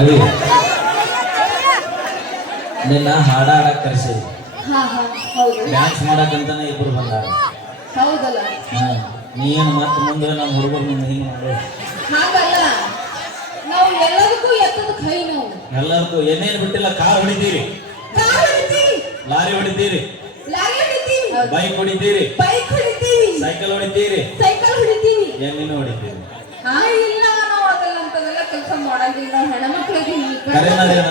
ಅವಿ ನಿನ್ನ ಹಾಡ ಹಾಡಕ್ ಕರ್ಸಿ ಡ್ಯಾನ್ಸ್ ಮಾಡಕ್ಕಂತಾನೆ ಇಬ್ರು ಬಂದಾರ. ಹೌದಲ್ಲ, ನೀನು ಮತ್ತೆ ಮುಂದೆ ನಮ್ಮ ಹುಡುಗರು ಮುಂದೆ ಹಿಂಗೆ ಮಾಡು. ಹಾಗಲ್ಲ, ನಾವು ಎಲ್ಲದಕ್ಕೂ ಎತ್ತದ ಕೈ. ನಾವು ಎಲ್ಲರಿಗೂ ಏನೇನು ಬಿಟ್ಟಿಲ್ಲ. ಕಾರ್ ಹೊಡಿತೀರಿ, ಲಾರಿ ಹೊಡಿತೀರಿ, ಬೈಕ್ ಹೊಡಿತೀರಿ, ಸೈಕಲ್ ಹೊಡಿತೀರಿ, ಏನೇನು ಹೊಡಿತೀರಿ. ಇಲ್ಲ, ನಾವು ಅದೆಲ್ಲ ಕೆಲಸ ಮಾಡಂಗಿಲ್ಲ. ಹೆಣ್ಮಕ್ಳಿಗೆ ಕರೆನದೇನ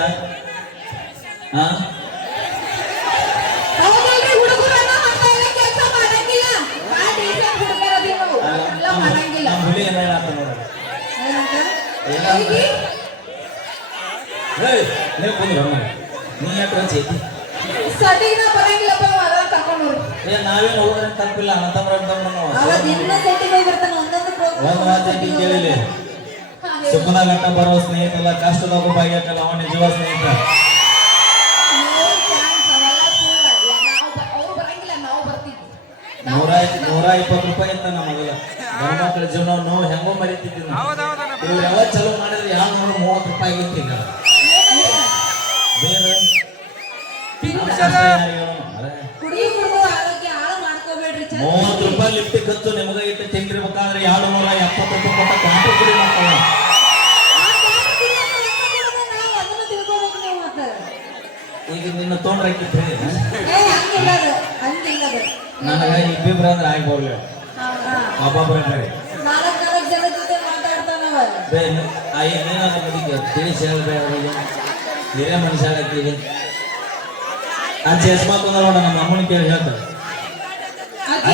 ಹುಲಿ ಏನಾಯ್ತು ನೋಡ. ನೀವು ಕುಂದ್ರ ನೀ ಯಾಕೆ ಚೇತಿ ಸಟಿನ ಬರಂಗಿಲ್ಲಪ್ಪ, ಅದನ್ನ ಕರ್ಕೊಂಡು ನಾವೇನು ಹೋಗೋದ್ರ ತಪ್ಪಿಲ್ಲ. ಒಂದು ಮಾತು ಕೇಳಿಲ್ಲ. ಸುಖದ ಗಂಟ ಬರೋ ಸ್ನೇಹಿತಲ್ಲ, ಕಷ್ಟದಾಗ ಬಾಗ್ಯಾಕಲ್ಲ ಅವ ನಿಜವಾದ ಸ್ನೇಹಿತ. ₹120 ಇತ್ತ ನಮ್ಮ ಮೊದಲ ಗಂಡ್ಮಕ್ಳ ಜೀವನ ನೋವು ಹೆಂಗೋ ಮರಿತಿದ್ವಿ. ಇವ್ರು ಯಾವ ಚಲೋ ಮಾಡಿದ್ರೆ ಯಾವ ₹30 ಗೊತ್ತಿಲ್ಲ. ಬೇರೆ ₹30 ಲಿಫ್ಟ್ ಖರ್ಚು ನಿಮಗೆ ಇಟ್ಟು ತಿಂದಿರ್ಬೇಕಾದ್ರೆ ₹270 ಕೊಟ್ಟ ಕಾಂಟ್ರಿ ಕುಡಿ ಮಾಡ್ತಾವ. ಈಗ ನಿನ್ನ ತೊಂಡ್ರಾಕಿತ್ತು ನನಗ ಇಬ್ಬಿಬ್ರ ಅಂದ್ರೆ ಆಗಿ ಬರ್ಲಿ. ಒಬ್ಬೊಬ್ಬರ ತಿಳಿಸಿ ಹೇಳ್ಬೇ ಅವರಿಗೆ ಹಿರಿಯ ಮನುಷ್ಯ ಹಾಕಿದೆ. ಆ ಚಸ್ಮಾ ತಂದ ನೋಡ ನಮ್ಮ ಅಮ್ಮನ ಕೇಳಿ ಹೇಳ್ತಾರೆ.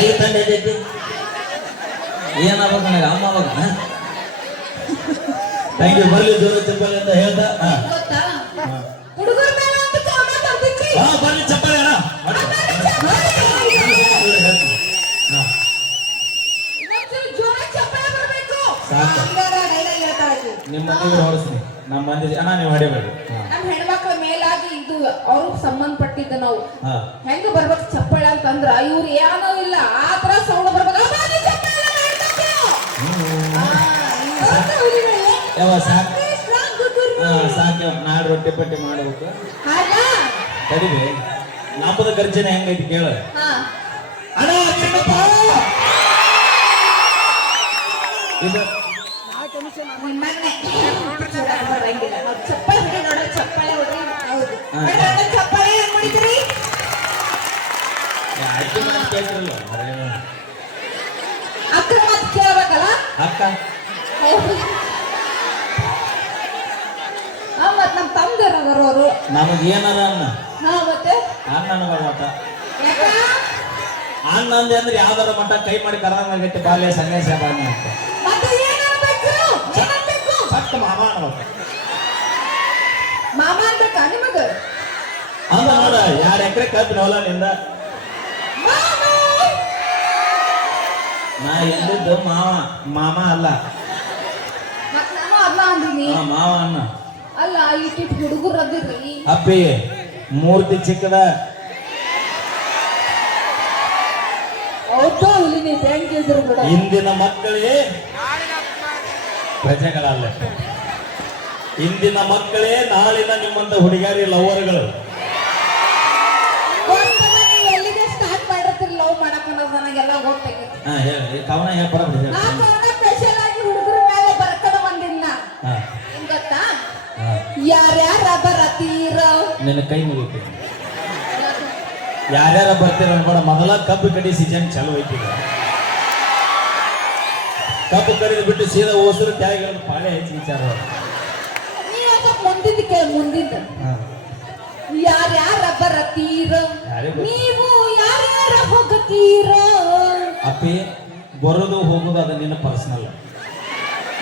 ಐದು ತಂಡ ಐತಿ ಏನಾಗ್ಬೇಕು ನನಗೆ ಅಮ್ಮ ಅವಾಗ ಥ್ಯಾಂಕ್ ಯು ಬರ್ಲಿ ಜೋರ ಚಪ್ಪಲಿ ಅಂತ ಹೇಳ್ದ. ಬರ್ಲಿ ಚಪ್ಪಲಿ ನಿಮ್ಮ ಮನೆಗೆ ಹೊಡಿಸ್ನಿ. ನಮ್ಮ ಮಂದಿ ಅಣ್ಣ ನೀವು ಹೊಡಿಬೇಡಿ. ನಮ್ಮ ಹೆಣ್ಮಕ್ಳ ಮೇಲಾಗಿ ಇದು ಅವ್ರಿಗೆ ಸಂಬಂಧಪಟ್ಟಿದ್ದ ನಾವು ಹೆಂಗ ಬರ್ಬೇಕು ಚಪ್ಪಳ ಅಂತಂದ್ರ ಇವ್ರು ಏನೋ ಇಲ್ಲ ಆ ತರ ಸೌಂಡ್ ಬರ್ಬೇಕು. ಸಾಕು ನಾಡು ರೊಟ್ಟಿ ಪಟ್ಟಿ ಮಾಡ್ಬೇಕು. ಕಡಿಮೆ ನಾಪದ ಗರ್ಜನೆ ಹೆಂಗೈತಿ ಕೇಳ. ಇದು ಕೇಳ್ಬೇಕಲ್ಲ ಅಕ್ಕ ಮತ್ ನಮ್ ತಮ್ದರವರು ನಮಗ್ ಏನಾರ ಅನ್ನ ಮತ್ತೆ ಅನ್ನ ಮಠ ಅನ್ನ ಅಂದೆ ಅಂದ್ರೆ ಯಾವ್ದಾರ ಮಠ ಕೈ ಮಾಡಿ ಕರಾಮಗಟ್ಟಿ ಬಾಲ್ಯ ಸನ್ಯಾಸ ಬಾಲ್ಯ ಅಂತ ಮಾಮ ಅನ್ಬೇಕು. ಮಾಮ ಅನ್ಬೇಕಾ ನಿಮಗ? ಅಲ್ಲ ನೋಡ 2 ಎಕರೆ ಕಬ್ಬಿನ ಹೊಲ ನಿಂದ. ನಾ ಎಂದಿದ್ದು ಮಾಮ ಅಲ್ಲ. ನಾನು ಅಲ್ಲ ಅಂದಿನಿ. ಮಾವ ಅನ್ನ ಅಲ್ಲ. ಇಟ್ಟಿಟ್ ಹುಡುಗರು ಅದಿರ್ರಿ ಅಪ್ಪಿ ಮೂರ್ತಿ ಚಿಕ್ಕದ. ಇಂದಿನ ಮಕ್ಕಳೇ ಪ್ರಜೆಗಳಲ್ಲ. ಇಂದಿನ ಮಕ್ಕಳೇ ನಾಳಿನ ನಿಮ್ಮಂತ ಹುಡುಗಾರಿ ಲವರ್ಗಳು. ಎಲ್ಲಿಗೆ ಸ್ಟಾರ್ಟ್ ಮಾಡಿರ್ತೀರಿ ಲವ್ ಮಾಡಕ್ ಅನ್ನೋದು ನನಗೆಲ್ಲ ಗೊತ್ತಾಗೈತಿ. ಹೇಳಿ ಕವನ ಹೇಳ್ಬಾರ್ದು. ಸ್ಪೆಷಲ್ ಆಗಿ ಹುಡುಗರ ಮೇಲೆ ಬರ್ಕಡ ಬಂದಿಲ್ಲ ಗೊತ್ತಾ? ಯಾರ್ಯಾರ ಬರತೀರ ನಿನ್ನ ಕೈ ಮುಗಿತು. ಯಾರ್ಯಾರ ಬರ್ತೀರ ಅನ್ಬೇಡ. ಮೊದಲ ಕಬ್ಬು ಕಡಿ ಸೀಸನ್ ಚಾಲು ಐತಿ. ಕಬ್ಬು ಕಡಿದು ಬಿಟ್ಟು ಸೀದಾ ಓಸರು ತ್ಯಾಗಿಗಳನ್ನು ಪಾಳೆ ಹೆಚ್ಚು ವಿಚಾರ. ಮುಂದಿದ್ದು ಕೇಳ. ಮುಂದಿದ್ದು ಯಾರ್ಯಾರ ಬರತೀರ, ನೀವು ಯಾರ್ಯಾರ ಹೋಗತೀರ. ಅಪ್ಪಿ ಬರೋದು ಹೋಗೋದು ಅದು ನಿನ್ನ ಪರ್ಸನಲ್.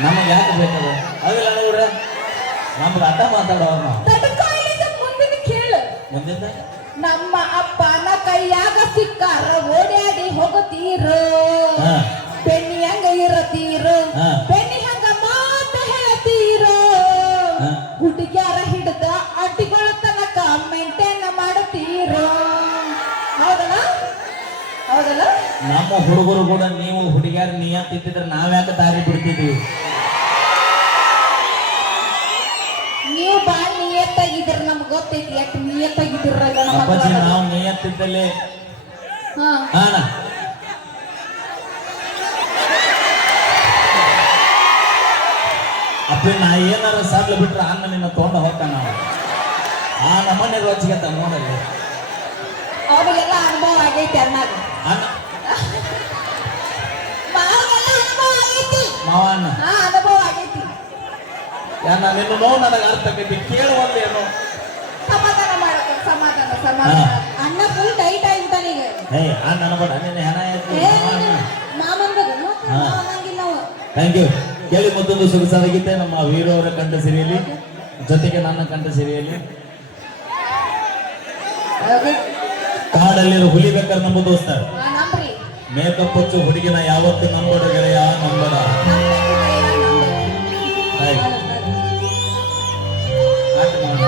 ನಮಗೆ ಯಾಕೆ ಬೇಕದ ಅದೆಲ್ಲ ನೋಡ್ರ ನಮ್ದು ಅಡ್ಡ ಮಾತಾಡೋರು ನಾವು. ಮುಂದಿನ ಕೇಳು. ಮುಂದಿನ ನಮ್ಮ ಅಪ್ಪನ ಕೈಯಾಗ ಸಿಕ್ಕಾರ ಓಡ್ಯಾಡಿ ಹೋಗತೀರ. ಬೆಣ್ಣಿ ಹಂಗ ಇರತೀರ, ಬೆಣ್ಣಿ ಹಂಗ ಮಾತ ಹೇಳ್ತೀರ. ಹುಡುಗ್ಯಾರ ಹಿಡ್ದ ಅಡ್ಡಿಗಳ ತನಕ ಮೇಂಟೈನ್ ಮಾಡತೀರ. ಹೌದಲ್ಲ? ಹೌದಲ್ಲ? ನಮ್ಮ ಹುಡುಗರು ಕೂಡ ನೀವು ಹುಡುಗ್ಯಾರ ನಿಯತ್ತಿದ್ರೆ ನಾವ್ಯಾಕೆ ದಾರಿ ಬಿಡ್ತಿದ್ವಿ? ನೀವು ಬಾಳ ನಿಯತ್ತಾಗಿದ್ದೀರ ನಮ್ಗೆ ಗೊತ್ತೈತಿ ಯಾಕೆ ನಿಯತ್ತಾಗಿದ್ದೀರಲ್ಲ ನಮ್ಮ ಅಪ್ಪಾಜಿ ಹತ್ರ. ನಾವು ನಿಯತ್ತಿದ್ದಲ್ಲಿ ಹಾ ಹಾನ ಅಪ್ಪ ನಾ ಏನಾರ ಸಾರ್ಲು ಬಿಟ್ರೆ ಅನ್ನ ನಿನ್ನ ತೊಗೊಂಡು ಹೋಗ್ತಾನ ನಾವು ಆ ನಮ್ಮನೆ ರೋಚಿಗೆ ನೋಡಲ್ಲಿ ಅವ್ರಿಗೆಲ್ಲ ಅನುಭವ ಆಗೈತಿ ಅನ್ನಾಗ ಅನ್ನ ಮಾವಗೆಲ್ಲ ಅನುಭವ ಆಗೈತಿ ಮಾವ ಅನ್ನ ಹಾ ಅನುಭವ ಆಗೈತಿ ಯಾನ ನಿನ್ನ ನೋವು ನನಗೆ ಅರ್ಥ ಆಗೈತಿ ಕೇಳುವಲ್ಲಿ ಏನೋ ಸಮಾಧಾನ ಮಾಡಕ್ಕೆ ಸಮಾಧಾನ ಸಮಾಧಾನ ಅಣ್ಣ ಫುಲ್ ಟೈಟ್ ಆಗಿಬಿಟ್ಟಾನ ಈಗ ಏ ಅನ್ನ ಅನ್ಬೇಡ ನಿನ್ನ ಹೆಣ ಮಾಮಂದನು ಮಾವನಂಗಿಲ್ಲ ನಾವು ಥ್ಯಾಂಕ್ ಯು ಕೇಳಿ ಮತ್ತೊಂದು ಸೊಗಸಾದ ಗೀತೆ ನಮ್ಮ ವೀರು ಅವರ ಕಂಠ ಸಿರಿಯಲಿ ಜೊತೆಗೆ ನನ್ನ ಕಂಠ ಸಿರಿಯಲಿ ಕಾಡಲ್ಲಿರೋ ಹುಲಿ ಬೇಕಾದ್ರೆ ನಮ್ಮ ದೋಸ್ತ ನಂಬ್ರಿ ಮೇಕಪ್ ಹಚ್ಚು ಹುಡುಗಿನ ಯಾವತ್ತು ನಂಬೋಡ ಗೆಳೆಯ ನಂಬೋಡ ಆಯ್ತು. ಆಯ್ತು ಮಾಡು.